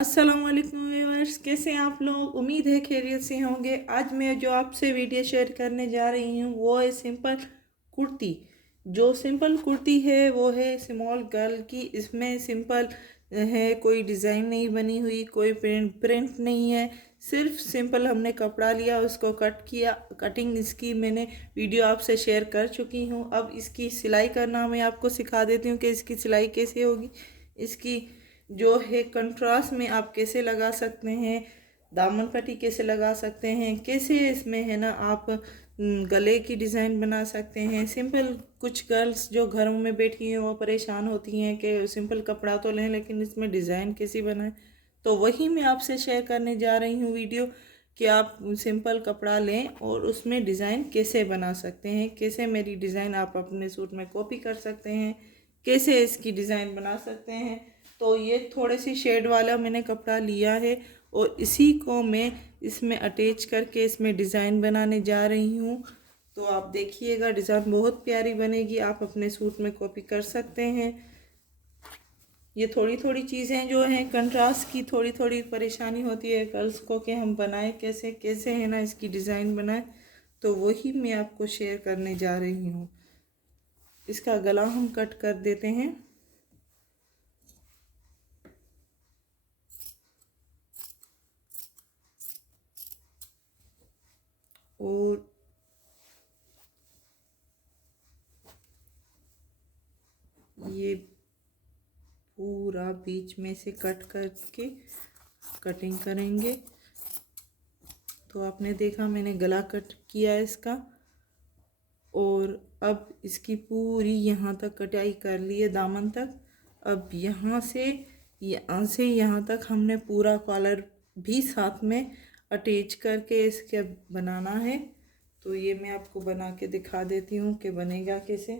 अस्सलाम वालेकुम व्यूअर्स, कैसे हैं आप लोग। उम्मीद है खैरियत से होंगे। आज मैं जो आपसे वीडियो शेयर करने जा रही हूँ वो है सिंपल कुर्ती। जो सिंपल कुर्ती है वो है स्मॉल गर्ल की। इसमें सिंपल है, कोई डिज़ाइन नहीं बनी हुई, कोई प्रिंट नहीं है। सिर्फ सिंपल हमने कपड़ा लिया, उसको कट किया। कटिंग इसकी मैंने वीडियो आपसे शेयर कर चुकी हूँ। अब इसकी सिलाई करना मैं आपको सिखा देती हूँ कि इसकी सिलाई कैसे होगी। इसकी जो है कंट्रास्ट में आप कैसे लगा सकते हैं, दामन पट्टी कैसे लगा सकते हैं, कैसे इसमें है ना आप गले की डिज़ाइन बना सकते हैं। सिंपल कुछ गर्ल्स जो घरों में बैठी हैं वो परेशान होती हैं कि सिंपल कपड़ा तो लें लेकिन इसमें डिज़ाइन कैसी बनाएं। तो वही मैं आपसे शेयर करने जा रही हूँ वीडियो कि आप सिंपल कपड़ा लें और उसमें डिज़ाइन कैसे बना सकते हैं, कैसे मेरी डिज़ाइन आप अपने सूट में कॉपी कर सकते हैं, कैसे इसकी डिज़ाइन बना सकते हैं। तो ये थोड़े सी शेड वाला मैंने कपड़ा लिया है और इसी को मैं इसमें अटैच करके इसमें डिज़ाइन बनाने जा रही हूँ। तो आप देखिएगा, डिज़ाइन बहुत प्यारी बनेगी, आप अपने सूट में कॉपी कर सकते हैं। ये थोड़ी थोड़ी चीज़ें जो हैं कंट्रास्ट की थोड़ी थोड़ी परेशानी होती है गर्ल्स को कि हम बनाएं कैसे कैसे है ना इसकी डिज़ाइन बनाएं। तो वही मैं आपको शेयर करने जा रही हूँ। इसका गला हम कट कर देते हैं। और ये पूरा बीच में से कट करके कटिंग करेंगे। तो आपने देखा मैंने गला कट किया है इसका, और अब इसकी पूरी यहाँ तक कटाई कर ली है दामन तक। अब यहाँ से यहाँ तक हमने पूरा कॉलर भी साथ में अटैच करके इसके बनाना है। तो ये मैं आपको बना के दिखा देती हूँ कि बनेगा कैसे।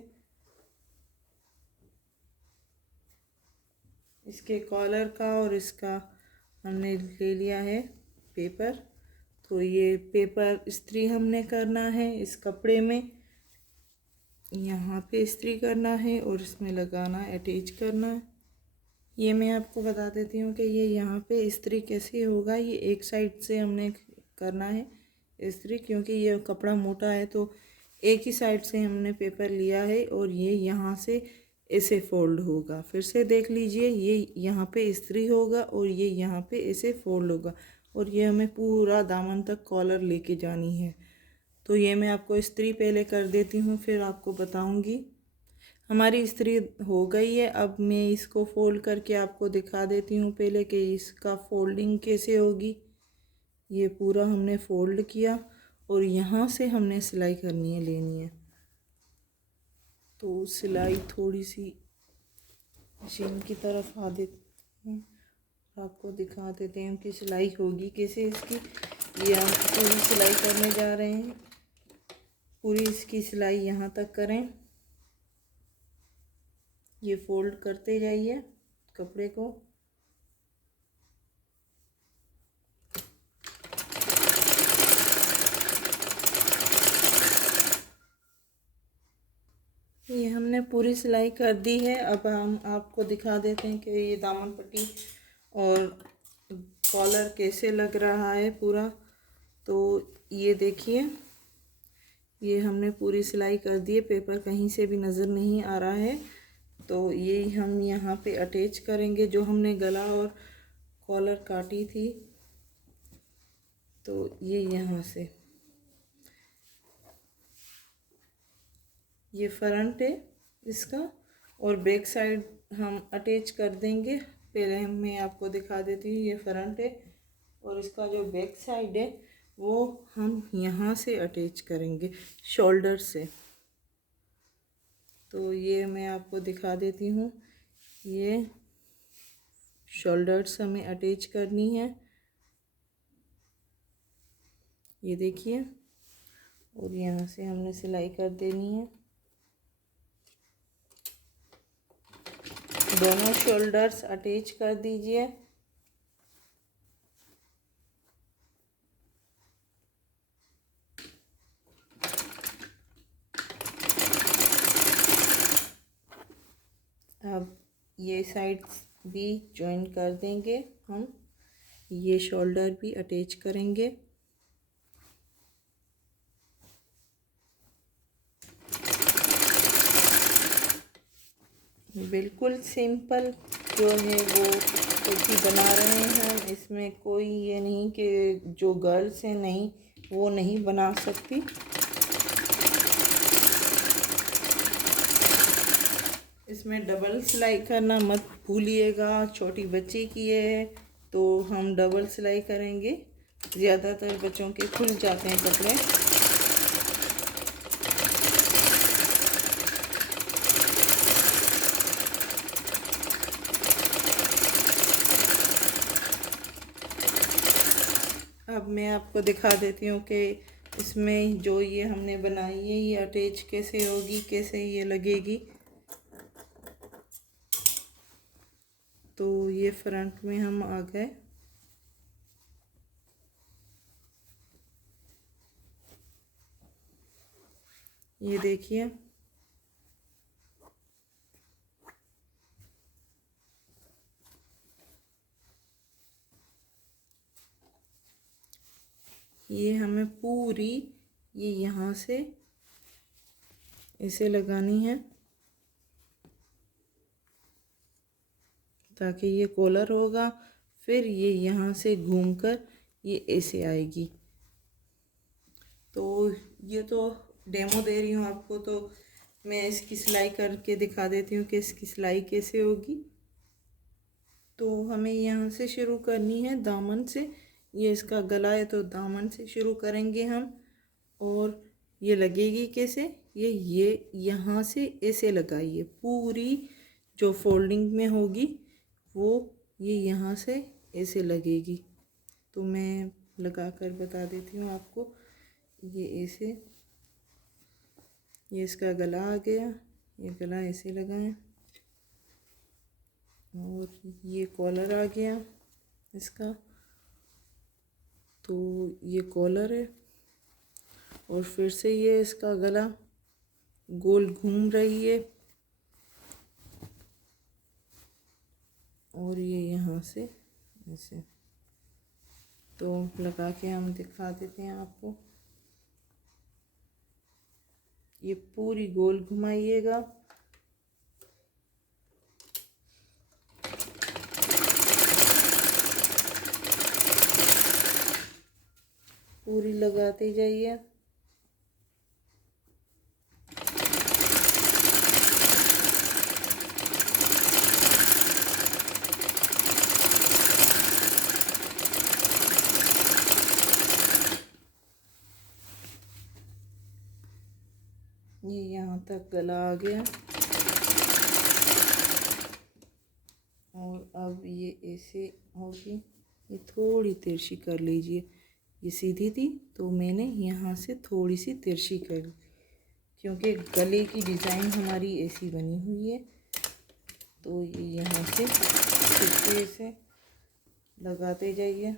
इसके कॉलर का और इसका हमने ले लिया है पेपर। तो ये पेपर इस्त्री हमने करना है इस कपड़े में, यहाँ पे इस्त्री करना है और इसमें लगाना है, अटैच करना है। ये मैं आपको बता देती हूँ कि ये यहाँ पे इस्त्री कैसे होगा। ये एक साइड से हमने करना है इस्त्री, क्योंकि ये कपड़ा मोटा है तो एक ही साइड से हमने पेपर लिया है और ये यहाँ से ऐसे फोल्ड होगा। फिर से देख लीजिए, ये यहाँ पे इस्त्री होगा और ये यहाँ पे ऐसे फोल्ड होगा और ये हमें पूरा दामन तक कॉलर लेके जानी है। तो ये मैं आपको इस्त्री पहले कर देती हूँ, फिर आपको बताऊँगी। हमारी इस्त्री हो गई है। अब मैं इसको फोल्ड करके आपको दिखा देती हूँ पहले कि इसका फोल्डिंग कैसे होगी। ये पूरा हमने फोल्ड किया और यहाँ से हमने सिलाई करनी है, लेनी है। तो सिलाई थोड़ी सी मशीन की तरफ आ देते हैं, आपको दिखा देते हैं कि सिलाई होगी कैसे इसकी। ये हम पूरी सिलाई करने जा रहे हैं। पूरी इसकी सिलाई यहाँ तक करें। ये फोल्ड करते जाइए कपड़े को। ये हमने पूरी सिलाई कर दी है। अब हम आपको दिखा देते हैं कि ये दामन पट्टी और कॉलर कैसे लग रहा है पूरा। तो ये देखिए, ये हमने पूरी सिलाई कर दी है, पेपर कहीं से भी नज़र नहीं आ रहा है। तो ये हम यहाँ पे अटैच करेंगे जो हमने गला और कॉलर काटी थी। तो ये यहाँ से, ये फ्रंट है इसका और बैक साइड हम अटैच कर देंगे। पहले मैं आपको दिखा देती हूँ, ये फ्रंट है और इसका जो बैक साइड है वो हम यहाँ से अटैच करेंगे शोल्डर से। तो ये मैं आपको दिखा देती हूँ, ये शोल्डर्स हमें अटैच करनी है, ये देखिए। और यहाँ से हमने सिलाई कर देनी है। दोनों शोल्डर्स अटैच कर दीजिए। अब ये साइड भी जॉइन कर देंगे हम। ये शोल्डर भी अटैच करेंगे। बिल्कुल सिंपल जो है वो कुर्ती बना रहे हैं हम। इसमें कोई ये नहीं कि जो गर्ल्स हैं नहीं वो नहीं बना सकती। इसमें डबल सिलाई करना मत भूलिएगा। छोटी बच्ची की है तो हम डबल सिलाई करेंगे। ज़्यादातर बच्चों के खुल जाते हैं कपड़े। अब मैं आपको दिखा देती हूँ कि इसमें जो ये हमने बनाई है ये अटैच कैसे होगी, कैसे ये लगेगी। तो ये फ्रंट में हम आ गए। ये देखिए ये हमें पूरी ये यहाँ से ऐसे लगानी है ताकि ये कॉलर होगा। फिर ये यहाँ से घूमकर ये ऐसे आएगी। तो ये तो डेमो दे रही हूँ आपको, तो मैं इसकी सिलाई करके दिखा देती हूँ कि इसकी सिलाई कैसे होगी। तो हमें यहाँ से शुरू करनी है दामन से। ये इसका गला है तो दामन से शुरू करेंगे हम। और ये लगेगी कैसे, ये यहाँ से ऐसे लगाइए। पूरी जो फोल्डिंग में होगी वो ये यहाँ से ऐसे लगेगी। तो मैं लगा कर बता देती हूँ आपको। ये ऐसे, ये इसका गला आ गया। ये गला ऐसे लगाएं और ये कॉलर आ गया इसका। तो ये कॉलर है और फिर से ये इसका गला गोल घूम रही है और ये यहाँ से ऐसे। तो लगा के हम दिखा देते हैं आपको। ये पूरी गोल घुमाइएगा। पूरी लगाते जाइए। ये यहाँ तक गला आ गया और अब ये ऐसे होगी। ये थोड़ी तिरछी कर लीजिए। ये सीधी थी तो मैंने यहाँ से थोड़ी सी तिरछी कर ली क्योंकि गले की डिज़ाइन हमारी ऐसी बनी हुई है। तो ये यहाँ से फिर से ऐसे लगाते जाइए।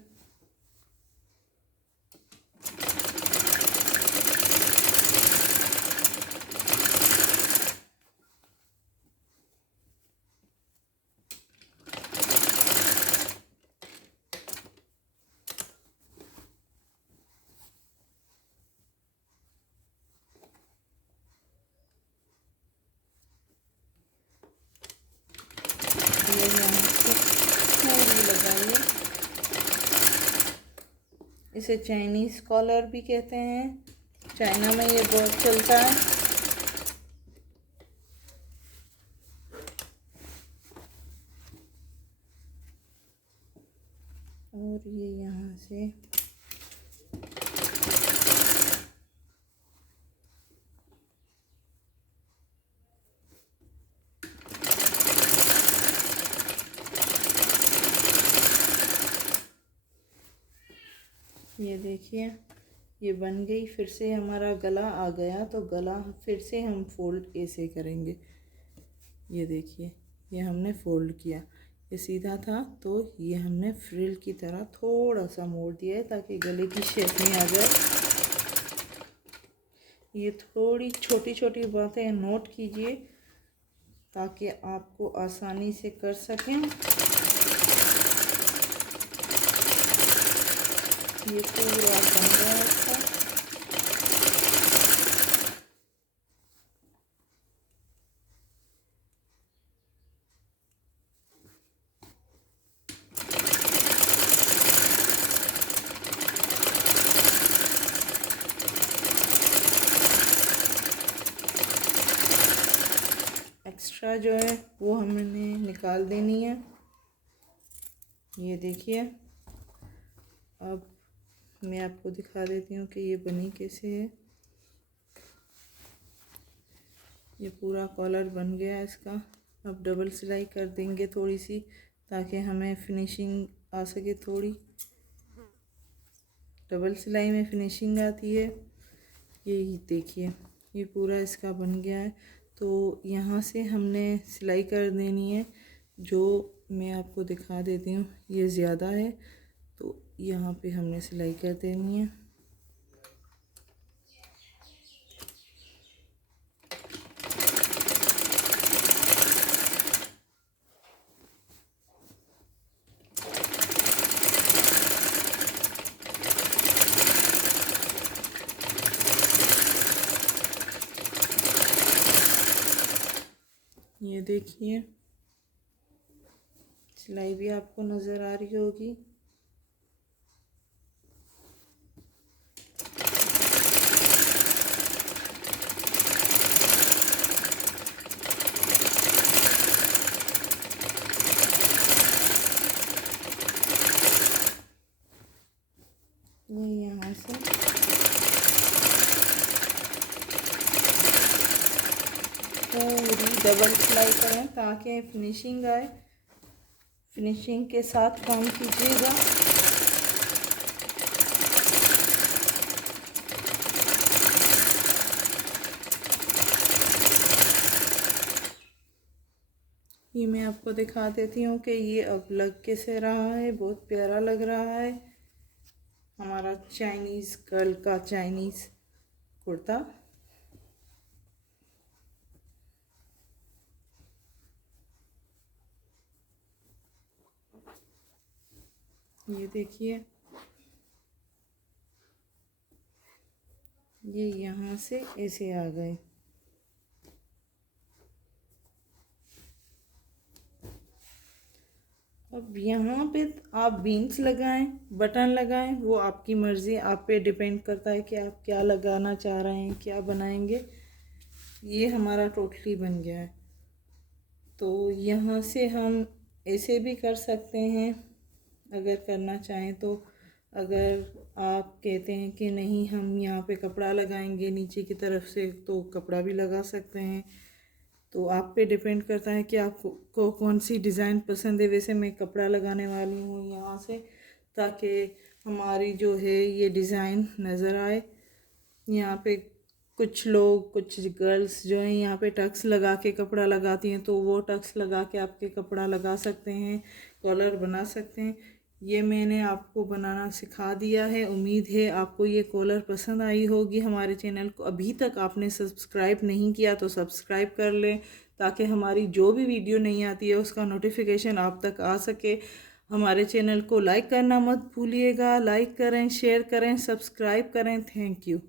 ये यहाँ से पूरी लगाइए। इसे चाइनीज़ कॉलर भी कहते हैं। चाइना में ये बहुत चलता है। और ये यहाँ से ये देखिए ये बन गई। फिर से हमारा गला आ गया तो गला फिर से हम फोल्ड ऐसे करेंगे। ये देखिए ये हमने फोल्ड किया। ये सीधा था तो ये हमने फ्रिल की तरह थोड़ा सा मोड़ दिया है ताकि गले की शेप में आ जाए। ये थोड़ी छोटी छोटी बातें नोट कीजिए ताकि आपको आसानी से कर सकें। ये पूरा बन गया इसका। एक्स्ट्रा जो है वो हमने निकाल देनी है। ये देखिए, अब मैं आपको दिखा देती हूँ कि ये बनी कैसे है। ये पूरा कॉलर बन गया है इसका। अब डबल सिलाई कर देंगे थोड़ी सी, ताकि हमें फिनिशिंग आ सके। थोड़ी डबल सिलाई में फिनिशिंग आती है। ये देखिए, ये पूरा इसका बन गया है। तो यहाँ से हमने सिलाई कर देनी है, जो मैं आपको दिखा देती हूँ। ये ज़्यादा है तो यहाँ पे हमने सिलाई कर देनी है। ये देखिए, सिलाई भी आपको नज़र आ रही होगी। ये यहाँ से पूरी डबल सिलाई करें ताकि फिनिशिंग आए। फिनिशिंग के साथ काम कीजिएगा। ये मैं आपको दिखा देती हूँ कि ये अब लग कैसे रहा है। बहुत प्यारा लग रहा है हमारा चाइनीज़ गर्ल का चाइनीज़ कुर्ता। ये देखिए, ये यहाँ से ऐसे आ गए। अब यहाँ पे आप बीन्स लगाएं, बटन लगाएं, वो आपकी मर्ज़ी, आप पे डिपेंड करता है कि आप क्या लगाना चाह रहे हैं, क्या बनाएंगे। ये हमारा टोटली बन गया है। तो यहाँ से हम ऐसे भी कर सकते हैं अगर करना चाहें तो। अगर आप कहते हैं कि नहीं हम यहाँ पे कपड़ा लगाएंगे नीचे की तरफ से, तो कपड़ा भी लगा सकते हैं। तो आप पे डिपेंड करता है कि आपको कौन सी डिज़ाइन पसंद है। वैसे मैं कपड़ा लगाने वाली हूँ यहाँ से, ताकि हमारी जो है ये डिज़ाइन नज़र आए। यहाँ पे कुछ लोग, कुछ गर्ल्स जो हैं यहाँ पे टक्स लगा के कपड़ा लगाती हैं, तो वो टक्स लगा के आपके कपड़ा लगा सकते हैं, कॉलर बना सकते हैं। ये मैंने आपको बनाना सिखा दिया है। उम्मीद है आपको ये कॉलर पसंद आई होगी। हमारे चैनल को अभी तक आपने सब्सक्राइब नहीं किया तो सब्सक्राइब कर लें, ताकि हमारी जो भी वीडियो नहीं आती है उसका नोटिफिकेशन आप तक आ सके। हमारे चैनल को लाइक करना मत भूलिएगा। लाइक करें, शेयर करें, सब्सक्राइब करें। Thank you.